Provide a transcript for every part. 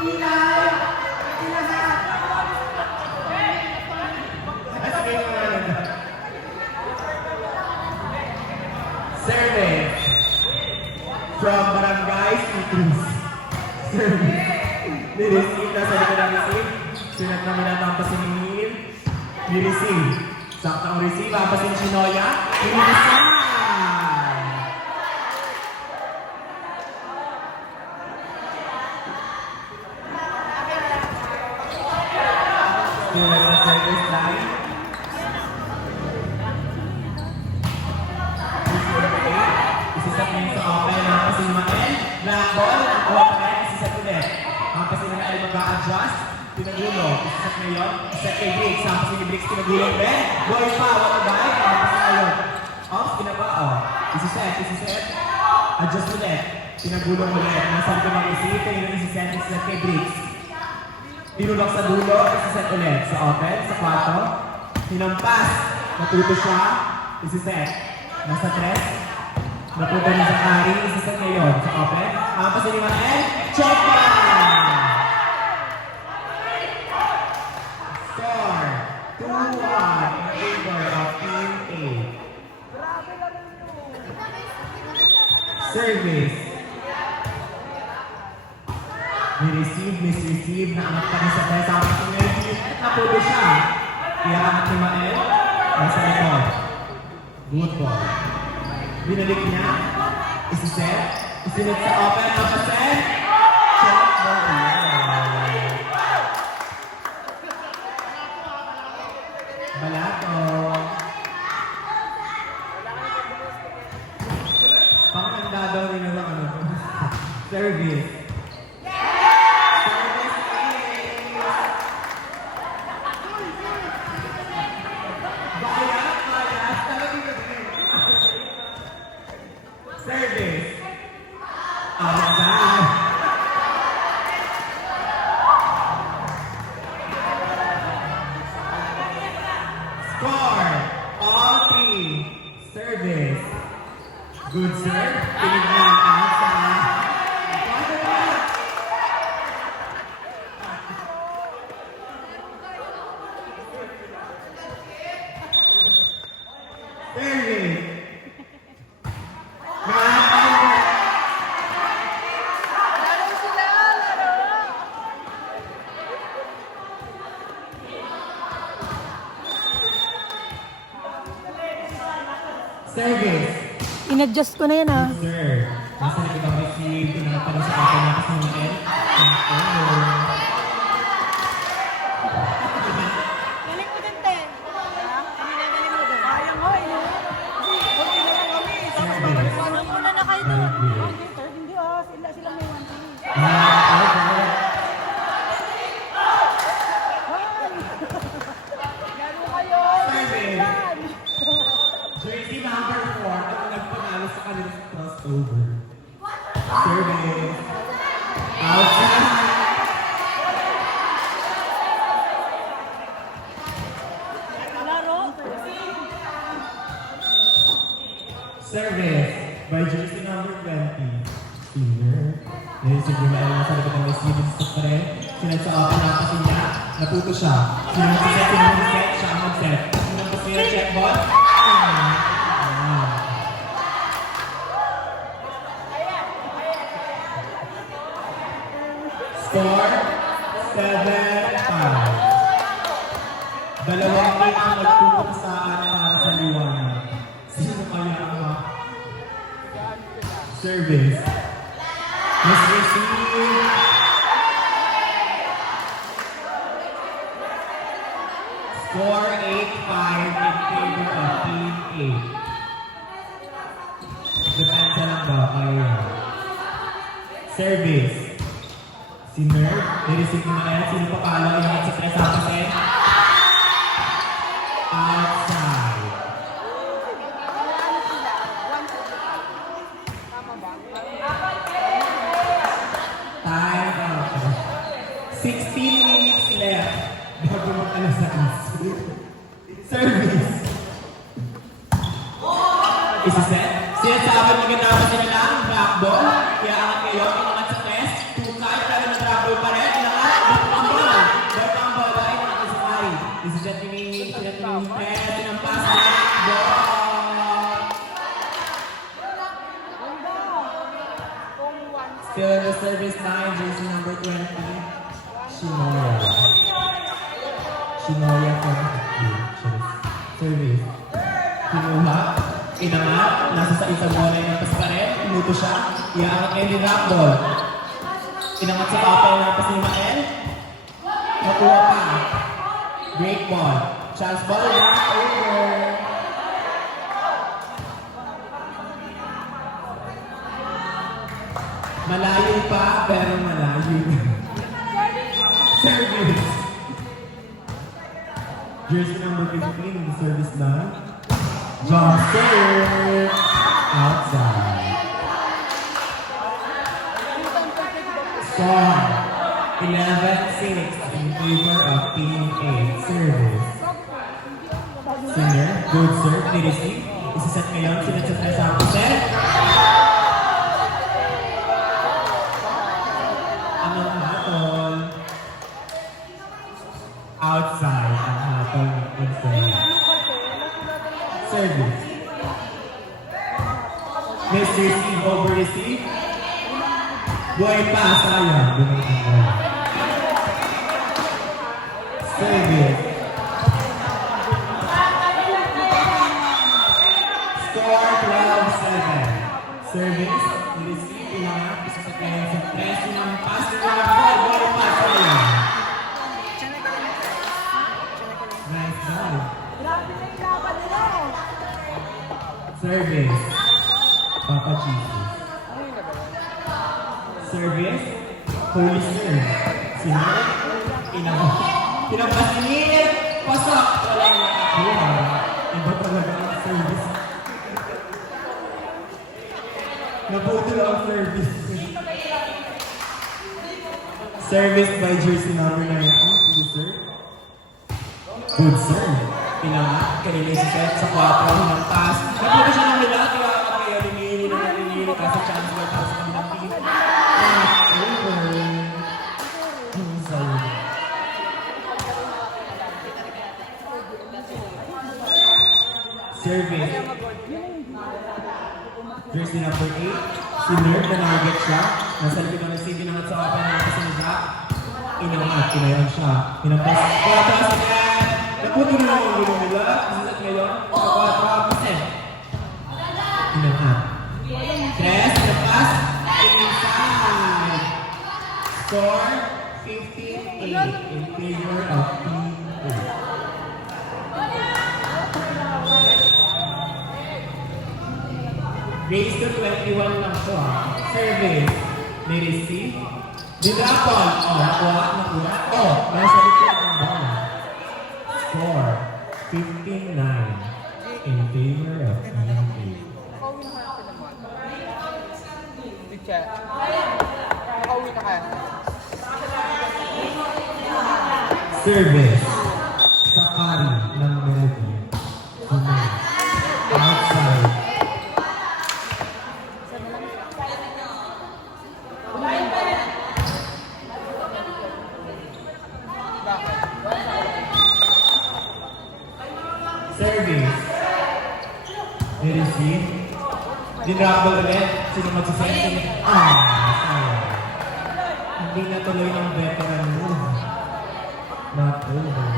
Pilay! Ilahat! Sige naman. Service from Barangay Citrus. Service. Ni-receive na sa likod ng receive. Sinat namin ang tampasin ni Neil. Ni-receive. Saktang receive. Tampasin si Noya. Ni-receive. Still at the service line. Isisat niya sa open. Tampasin ni Mael. Black ball. Nakuha pa rin. Isisat ulit. Tampasin ni Mael mag-a-adjust. Pinagulo. Isisat na yun. Isisat kay Briggs. Tampasin ni Briggs. Pinagulo Ben. Boy pa. Wala ba? Tampasin na yun. Off. Pinaba. Isisat. Adjust ulit. Pinagulong ulit. Nasa ito ng receive. Yung isisat kay Briggs. Tinulak sa dulo. Isisat ulit. Sa open. Sa kwarto. Hinampas. Natuto siya. Isisat. Nasa tres. Natuto niya sa carry. Isisat niya yun. Sa open. Tampasin ni Mael. Check pa! Score 2-1 in favor of Team A. Service. Misreceive na angat pa rin sa tayo sa aking energy. Naputo siya. Kaya angat ni Mael. Nasa likod. Good ball. Binalik niya. Isiset. Isinit sa open. Napasen. Check ball. Balato. Panghanda daw nila ng ano. Service. Service is. Bayas. Service. Outside. Score. All three. Service. Good serve. Pinignan outside. Service. Service. In-adjust ko na yan ah. Sir, nasa likod ang receive, tinanong pa rin sa kapwa na kasi natin. Galing mo din, Ten. Galing mo din. Sayang mo eh. Kunti na lang kami. Parang muna na kayo doon. Hindi ah, sila may 1-3. Laro kayo. Jersey number 4 ang nagpanalo sa kanila sa crossover. Service. Outside. Laro. Service by jersey number 20. Senior. Ngayon si Gimel nasa likod ng receive sa rin. Sinad sa open napasin niya. Natuto siya. Sinad sa set, siya ang mag-set. Sinad sa sila check ball. Score 7-5. Dalawang game ang nagpupuksaan para sa liwanag. Sino kaya ang service? Misreceive. Score 8-5 in favor of Team A. Depensa lang ba kayo? Service. Si Merv, nireceive mo na yan. Sino pa pala yung sa press natin? Outside. Time out. 16 minutes left. Bago mag-alas sa asin. Service. Isa-set. Sinasabi maganda pa sila lang. Black ball. Kaya angat kayo. Inangat sa test. 2-5. Pero na-travel pa rin. Sinoya from service. Kinuha, inangat, nasa sa isang bola ng paspare, inuto siya, iaangat ngayon yung rockball. Inangat sa kapal ng pas ni Mael, nakuha pa. Break ball, chance ball, back over. Malayo pa, pero malayo. Service. Jersey number 15, the service na. Johnson. Outside. Score. 11-6 in favor of Team 8. Service. Senior, good serve, ni-receive. Isiset ngayon, sinatset na sa set. Anong hatol? Outside ang hatol ng service. Mr. Steve over receive. Buhay pa, sayang. Service. Score 12-7. Service. Receive. Ilangan. Isa sa kaya sa press. Yung pass. Buhay pa, sayang. Nice ball. Grabe na yung laban nila. Service. Papa Jesus. Service. Holy serve. Sinir. Pinagpasinir. Pasok. Walang nakakuha. Iba talaga ang service. Nabuto ang service. Service by jersey number 19. Good serve. Good serve. Pinangat. Kanina si Seth sa 4 ng pass. Nabuto siya ng nila. Kaya kaya lumili. Kasi chance ba para sa kanilang team. Over. Sorry. Service. Jersey number 8. Si Nerd na target siya. Nasa likod ng receive ng sa open na kasi ni Jack. Inangat. Kinayon siya. Pinampas. 4 naputo na lang yung gulo nila. Isasat ngayon. 4%. Inangat. Press. Pinampas. Inside. Score 15-8 in favor of Team 8. Race to 21 lang po ha. Service. May receive. Dinapon. Nakuha. Nasa likod ng bola. Score 15-9 in favor of Team 8. Service. Sakari ng Melody. Outside. Service. Ni-receive. Dinrabble ulit. Sino magsasensing? Sayang. Hindi natuloy ng veteran move. Not over.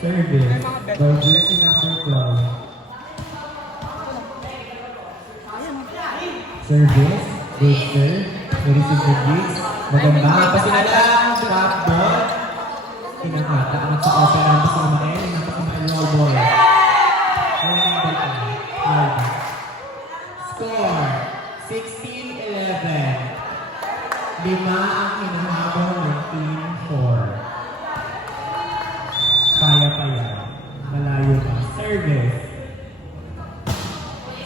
Service. By jersey number 12. Service. Good serve. Ni-receive the gigs. Maganda. Pasinalang. Drop ball. Pinangat. Nakamat sa open ang pasamain. Low ball. Score 16-11. 5 ang hinahabol ng Team 4. Kaya pa yan. Malayo pa. Service.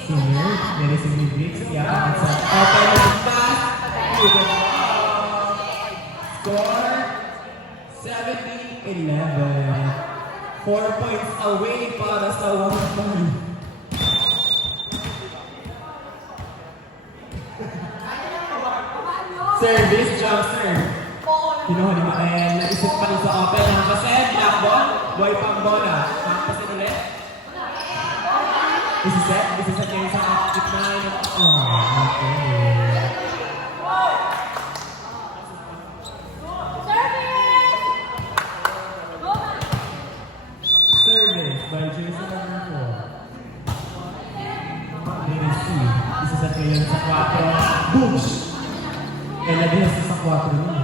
Senior. Mereceive ni Briggs. At sa open ng pass. Score 17-11. 4 points away para sa 1 point. Service, jump serve. Kinuha ni Mael. Naisip pa rin sa open. Nakaset, black ball. Boy pang bola. Nakaset ulit. Isiset kayo sa gitna. Okay. 4 nun.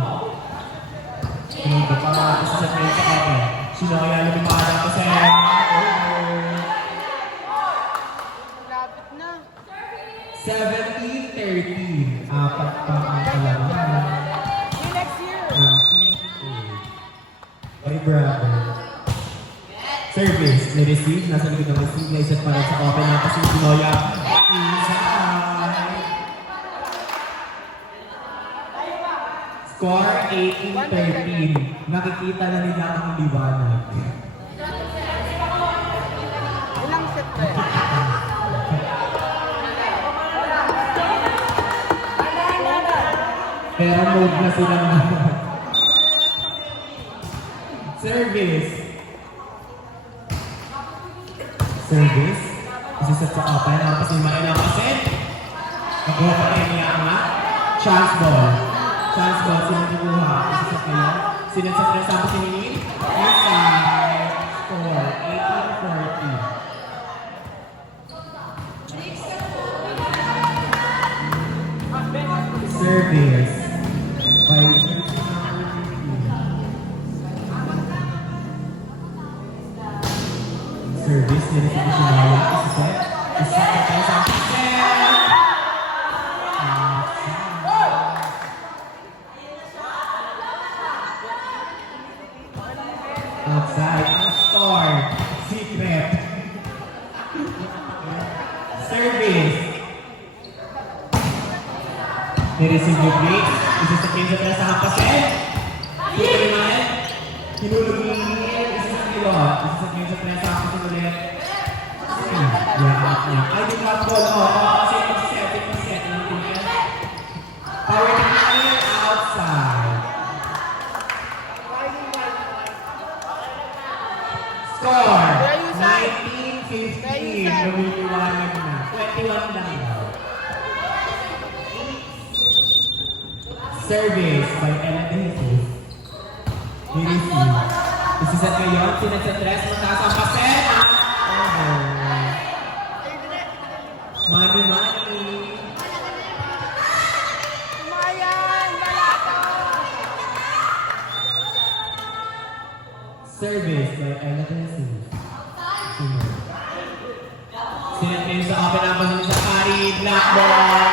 Pinunta pa, isa sa sa open. Sino kaya lumimada ko sa Lapit na. 17-13. Apat pa ang kalaman. See next year. Ay, brother. Service. Ni-receive. Nasa likod ng receive. Naiset pa rin sa open. Tapos yung Pinoya. Score 18-13. Nakikita na nila ang liwanag. Ilang set ba yan? Pero move na sila ng service. Service. Isiset sa open. Tapos yung Marina Pasen. Nakuha pa rin niya nga. Chance ball. Chance ball. Sinang kukuha. Isiset kayo. Sinang sa press. Tapos sininin. Inside. Score. 18-14. Service. By service, nila sa Pinoya. Isiset. Isiset kayo sa outside. Ang score. Secret. Service. Nireceive yung break. Isa sa kayo sa pala sa kapasen. Dito naman. Hinulog yung isa sa kilo. Isa sa kayo sa pala sa kapasen ulit. Ay, di ka ball. Kasi mag-set. Power to clear outside. Score. 19-15. Lumiliwanag na. 21 lang daw. Service by Ella De Jesus. Nireceive. Isiset ngayon. Sinetset tres. Mataas ang pasen. Money. Kumayan! Lalaka! Service by Ella De Jesus. Sinet ngayon sa open up. Sa Kari. Black ball.